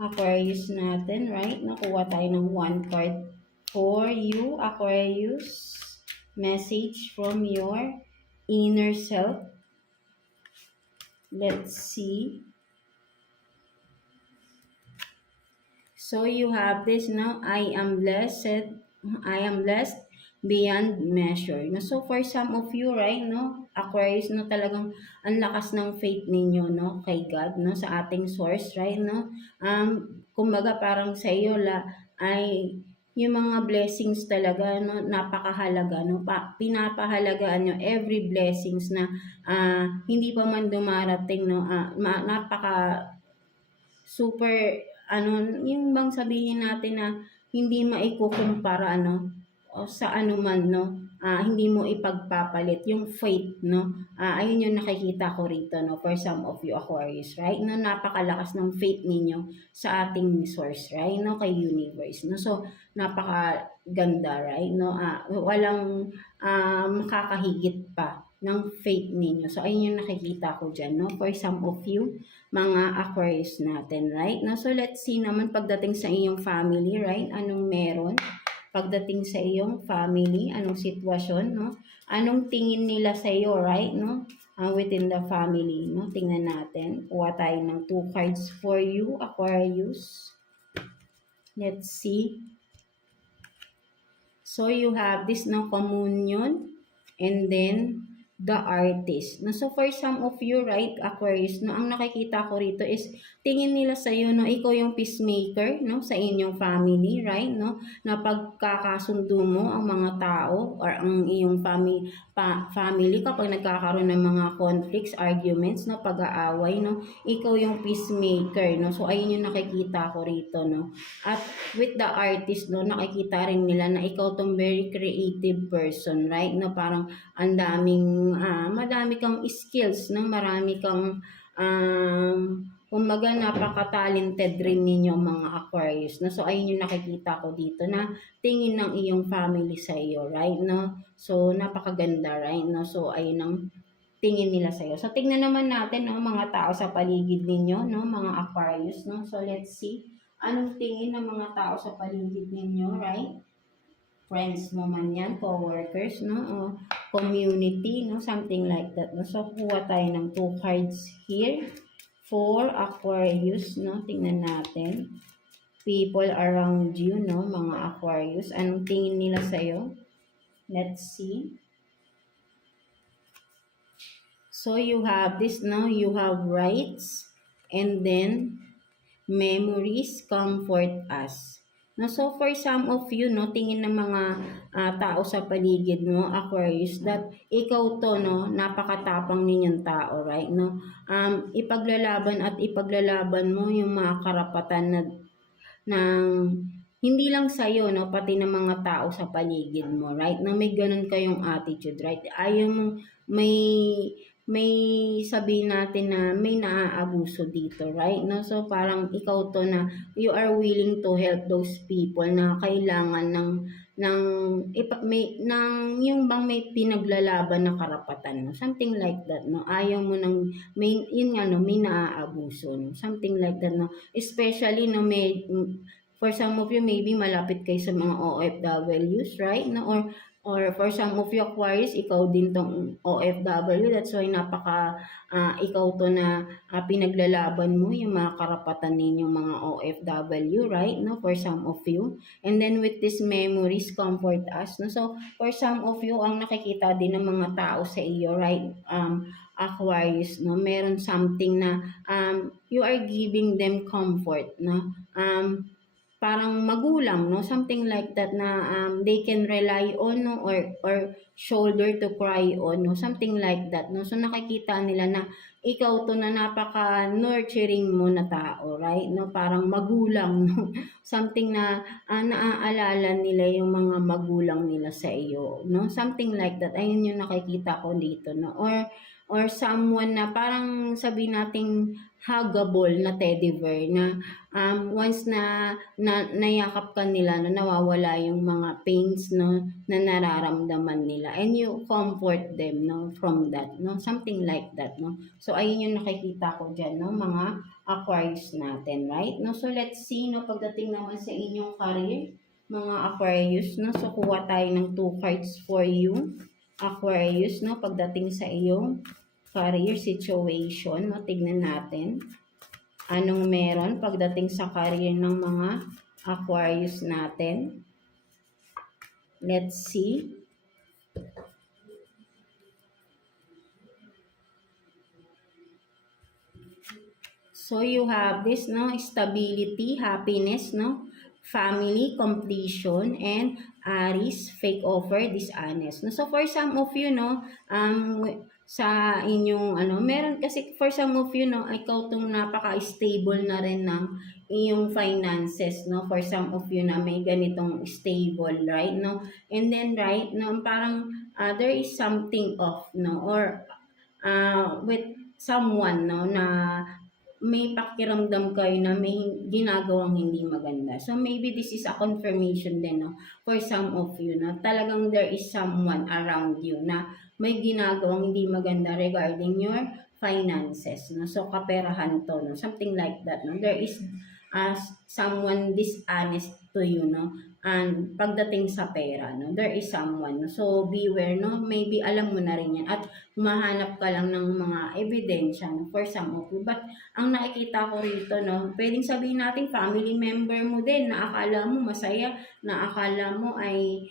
Aquarius natin, right? Nakuha tayo ng 1 card for you, Aquarius. Message from your inner self. Let's see. So you have this now, I am blessed beyond measure. No, so for some of you, right, no, Aquarius, no, talagang ang lakas ng faith ninyo, no, kay God, no, sa ating source, right, no. Kumbaga parang sa iyo ay yung mga blessings talaga, no, napakahalaga, no, pinapahalagaan nyo every blessings na hindi pa man dumarating, no, napaka super yung bang sabihin natin na hindi maikukumpara o sa anuman, no, hindi mo ipagpapalit yung faith, no. Ayun yung nakikita ko rito, no, for some of you Aquarius, right, no, napakalakas ng faith ninyo sa ating source, right, no, kay universe, no. So napakaganda, right, no, walang makakahigit pa ng faith ninyo. So ayun yung nakikita ko dyan, no, for some of you mga Aquarius natin, right? No, so let's see naman pagdating sa iyong family, right? Anong meron? Pagdating sa iyong family, anong sitwasyon, no? Anong tingin nila sa iyo, right? No? Within the family, no? Tingnan natin. Kuha tayo ng 2 cards for you, Aquarius. Let's see. So you have this, no, communion, and then the artist. No, so for some of you, right, Aquarius, no, ang nakikita ko rito is tingin nila sa iyo, no, ikaw yung peacemaker, no, sa inyong family, right, no, na pagkakasundo mo ang mga tao or ang iyong family kapag nagkakaroon ng mga conflicts, arguments, no, pag-aaway, no, ikaw yung peacemaker, no. So ayun yung nakikita ko rito, no. At with the artist, no, nakikita rin nila na ikaw tong very creative person, right, no, parang ang daming madami kang skills, no, marami kang kumbaga napaka-talented rin ninyo mga Aquarius, no. So ayun yung nakikita ko dito na tingin ng iyong family sa iyo, right, no. So napakaganda, right, no. So ayun ang tingin nila sa iyo. So tingnan naman natin, no, mga tao sa paligid ninyo, no, mga Aquarius, no. So let's see anong tingin ng mga tao sa paligid ninyo, right? Friends mo man yan, co-workers, no, o community, no, something like that, no. So kuha tayo ng 2 cards here for Aquarius, no. Tingnan natin people around you, no, mga Aquarius, anong tingin nila sa iyo? Let's see. So you have this, no, you have rights, and then memories comfort us. No, so for some of you, no, tingin ng mga tao sa paligid mo, Aquarius, that ikaw to, no, napakatapang ninyong tao, right, no. Ipaglalaban mo yung mga karapatan ng hindi lang sa'yo, no, pati ng mga tao sa paligid mo, right, na may ganun kayong attitude, right. Ayaw mong may sabihin natin na may naaabuso dito, right, no. So parang ikaw to na you are willing to help those people na kailangan yung bang may pinaglalaban na karapatan, no, something like that, no. Ayaw mo ng may naaabuso, no, something like that, no. Especially, no, for some of you maybe malapit kayo sa mga OFWs, right, no, or for some of you Aquarius, ikaw din tong OFW. That's why ikaw to na pinaglalaban mo yung mga karapatan ninyong mga OFW, right? No, for some of you. And then with this memories comfort us, no. So for some of you, ang nakikita din ng mga tao sa iyo, right? Aquarius, no, meron something na you are giving them comfort, no. Parang magulang, no, something like that na they can rely on, no, or shoulder to cry on, no, something like that, no. So nakikita nila na ikaw to na napaka-nurturing mo na tao, right, no, parang magulang, no, something na naaalala nila yung mga magulang nila sa iyo, no, something like that. Ayun yung nakikita ko dito, no. or someone na parang sabihin nating huggable na teddy bear na once na nayakap ka nila, no, nawawala yung mga pains, no, na nararamdaman nila, and you comfort them, no, from that, no, something like that, no. So ayun yung nakikita ko dyan, no, mga Aquarius natin, right? No, so let's see, no, pagdating naman sa inyong career, mga Aquarius, no, so kuha tayo ng 2 cards for you, Aquarius, no, pagdating sa iyong career situation, no, tignan natin anong meron pagdating sa career ng mga Aquarius natin. Let's see. So you have this, no, stability, happiness, no, family, completion, and Aries, fake offer, dishonest. No, so for some of you, no, sa inyong meron kasi for some of you, no, ikaw tong napaka-stable na rin ng iyong finances, no, for some of you na may ganitong stable, right, no, and then right, no, parang there is something off, no, or with someone, no, na may pakiramdam kayo na may ginagawang hindi maganda. So maybe this is a confirmation din, no, for some of you na talagang there is someone around you na may ginagawang hindi maganda regarding your finances, no. So kaperahan to, no, something like that, no. There is someone dishonest to you, no, and pagdating sa pera, no, there is someone, no? So beware, no, maybe alam mo na rin yan at humahanap ka lang ng mga ebidensya, no, for some of you. But ang nakikita ko rito, no, pwedeng sabihin natin family member mo din na akala mo masaya, na akala mo ay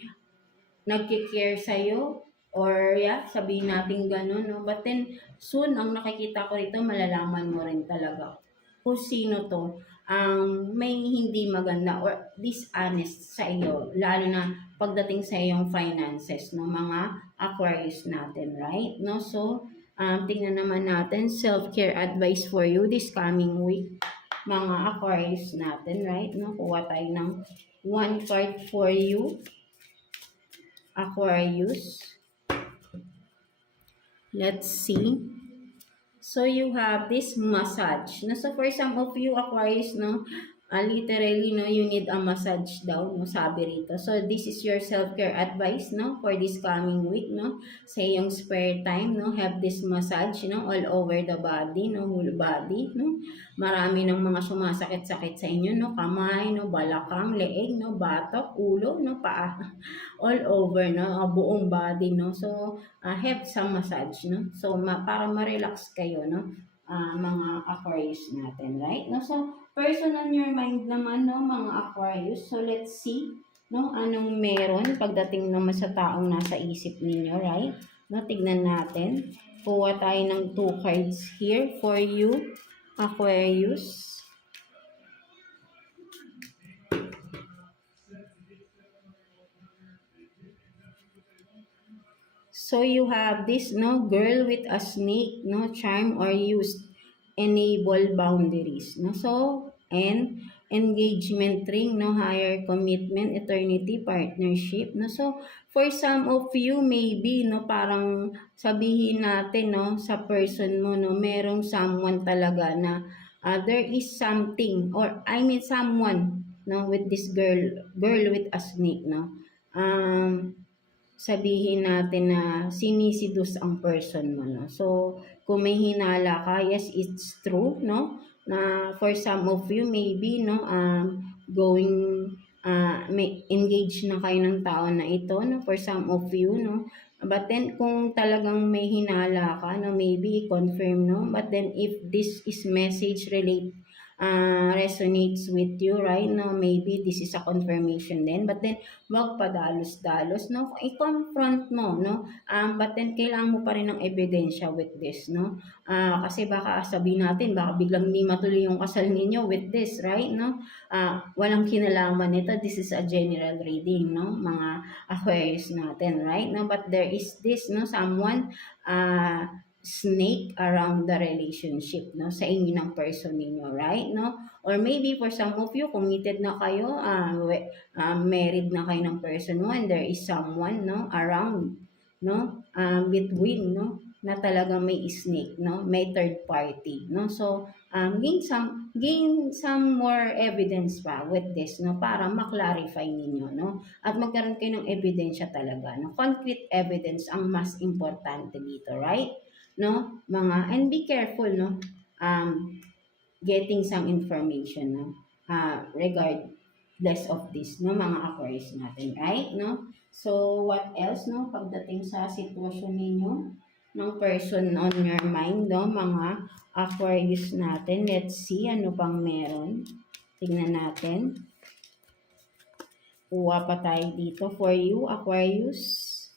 nagki-care sa'yo, or sabihin natin gano'n, no. But then soon ang nakikita ko rito, malalaman mo rin talaga kung sino to ang may hindi maganda or dishonest sa iyo, lalo na pagdating sa iyong finances, no, mga Aquarius natin, right? No, so tingnan naman natin self-care advice for you this coming week, mga Aquarius natin, right? No, kuha tayo ng 1 card for you, Aquarius. Let's see. So you have this massage. No, so for some of you Aquarius, no, literally, no, you need a massage daw, no, sabi rito. So this is your self-care advice, no, for this coming week, no. Sa iyong spare time, no, have this massage, no, all over the body, no, whole body, no. Marami ng mga sumasakit-sakit sa inyo, no, kamay, no, balakang, leeg, no, batok, ulo, no, paa, all over, no, buong body, no. So have some massage, no. So para ma-relax kayo, no, mga Aquarius natin, right? No, so person on your mind naman, no, mga Aquarius. So let's see, no, anong meron pagdating naman sa taong nasa isip ninyo, right? No, tignan natin. Kuha tayo ng 2 cards here for you, Aquarius. So you have this, no, girl with a snake, no, charm or use, enable boundaries, no. So, and engagement ring, no, higher commitment, eternity, partnership, no. So, for some of you, maybe, no, parang sabihin natin, no, sa person mo, no, merong someone talaga na there is something, or I mean someone, no, with this girl with a snake, no. Sabihin natin na sinisidus ang person mo, no. So kung may hinala ka, yes, it's true, no, na for some of you maybe, no, going may engage na kayo ng tao na ito, no, for some of you, no. But then kung talagang may hinala ka, no, maybe confirm, no. But then if this is message resonates with you right now, maybe this is a confirmation din. But then wag padalos-dalos, no, i-confront mo, no, but then kailangan mo pa rin ng ebidensya with this, no. Kasi baka sabihin natin, baka biglang hindi matuloy yung kasal ninyo with this, right, no. Walang kinalaman nito, this is a general reading, no, mga Aquarius natin, right, no. But there is this, no, someone snake around the relationship, no, sa inyo ng person ninyo, right, no. Or maybe for some of you, committed na kayo, married na kayo ng person mo, and there is someone, no, around, no, between, no, na talagang may snake, no? May third party, no? So, gain some more evidence pa with this, no? Para ma-clarify ninyo, no? At magkaroon kayo ng ebidensya talaga, no? Concrete evidence ang mas importante dito, right? No? And be careful, no? Getting some information, no? Regardless of this, no? Mga Aquarius natin, right? No? So, what else, no? Pagdating sa sitwasyon ninyo, ng person on your mind, no? Mga Aquarius natin. Let's see, ano pang meron. Tingnan natin. Kuha pa tayo dito for you, Aquarius.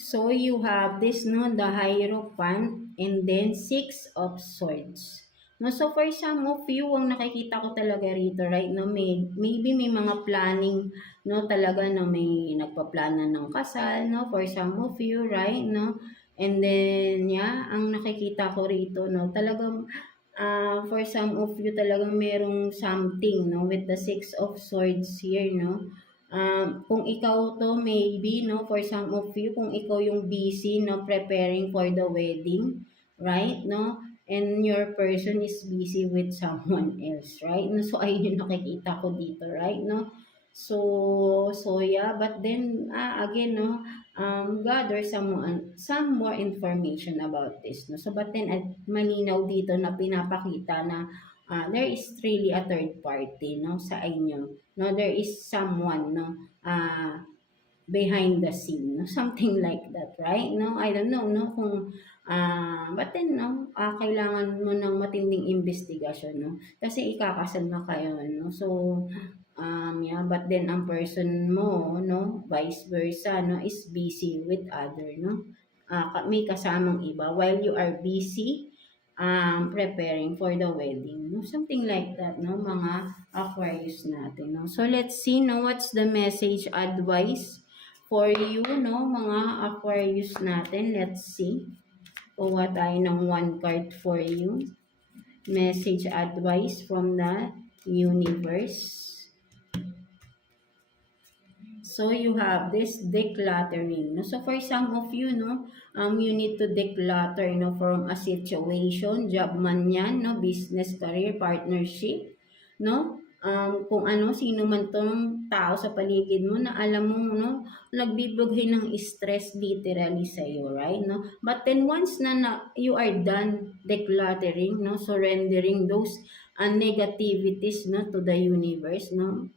So, you have this, no? The Hierophant and then Six of Swords. No, so for some of you, ang nakikita ko talaga rito, right, no, maybe may mga planning, no, talaga, no, may nagpaplana ng kasal, no, for some of you, right, no, and then, yeah, ang nakikita ko rito, no, talagang, for some of you, talagang merong something, no, with the Six of Swords here, no, kung ikaw to, maybe, no, for some of you, kung ikaw yung busy, no, preparing for the wedding, right, no, and your person is busy with someone else, right, no, so ayun yung nakikita ko dito, right, no, so yeah, but then, again, no, gather some more information about this, no, so but then, malinaw dito na pinapakita na, there is really a third party, no, sa inyo, no, there is someone, no, behind the scene, no, something like that, right, no, I don't know, no, kung, but then, no, kailangan mo ng matinding investigasyon, no, kasi ikakasal na kayo, no, so, yeah, but then, ang person mo, no, vice versa, no, is busy with other, no, may kasamang iba, while you are busy, preparing for the wedding, no? Something like that, no? Mga Aquarius natin, no? So, let's see, no? What's the message advice for you, no? Mga Aquarius natin. Let's see. Kuha tayo ng one card for you. Message advice from the universe. So, you have this decluttering. No? So, for some of you, no, you need to declutter, no, from a situation, job man yan, no, business, career, partnership, no, kung ano, sino man tong tao sa paligid mo na alam mo, no, nagbibigay ng stress literally sa iyo, right, no? But then, once na you are done decluttering, no, surrendering those negativities, no, to the universe, no,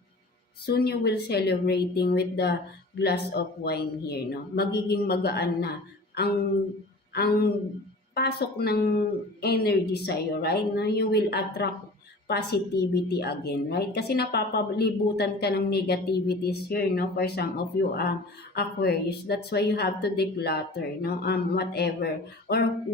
soon you will celebrating with the glass of wine here, no? Magiging magaan na ang pasok ng energy sa iyo, right? No? You will attract positivity again, right? Kasi napapalibutan ka ng negativities here, no? For some of you, Aquarius, that's why you have to declutter, no? Whatever or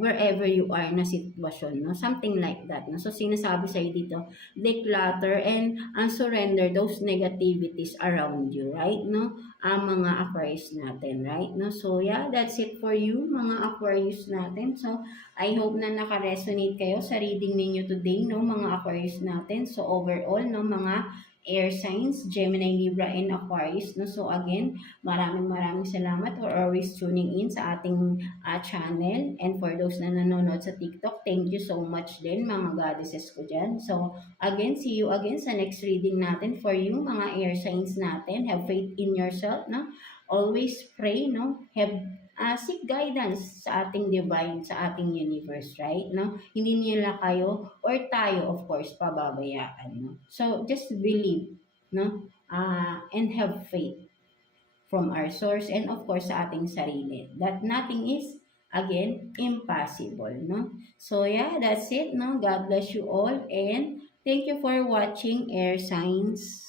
wherever you are na sitwasyon, no? Something like that, no? So sinasabi sa iyo dito, declutter and surrender those negativities around you, right, no? Mga Aquarius natin, right, no? So yeah, that's it for you, mga Aquarius natin. So I hope na naka-resonate kayo sa reading ninyo today, no, mga Aquarius natin. So overall, no, mga air signs, Gemini, Libra, and Aquarius, no. So again, maraming salamat for always tuning in sa ating channel. And for those na nanonood sa TikTok, thank you so much din, mga goddesses ko dyan. So again, see you again sa next reading natin for you, mga air signs natin. Have faith in yourself, no. Always pray, no. Seek guidance sa ating divine, sa ating universe, right? No? Hindi nila kayo or tayo, of course, pababayaan. No? So, just believe, no? And have faith from our source and of course sa ating sarili. That nothing is, again, impossible. No? So, yeah, that's it. No? God bless you all and thank you for watching Air Signs.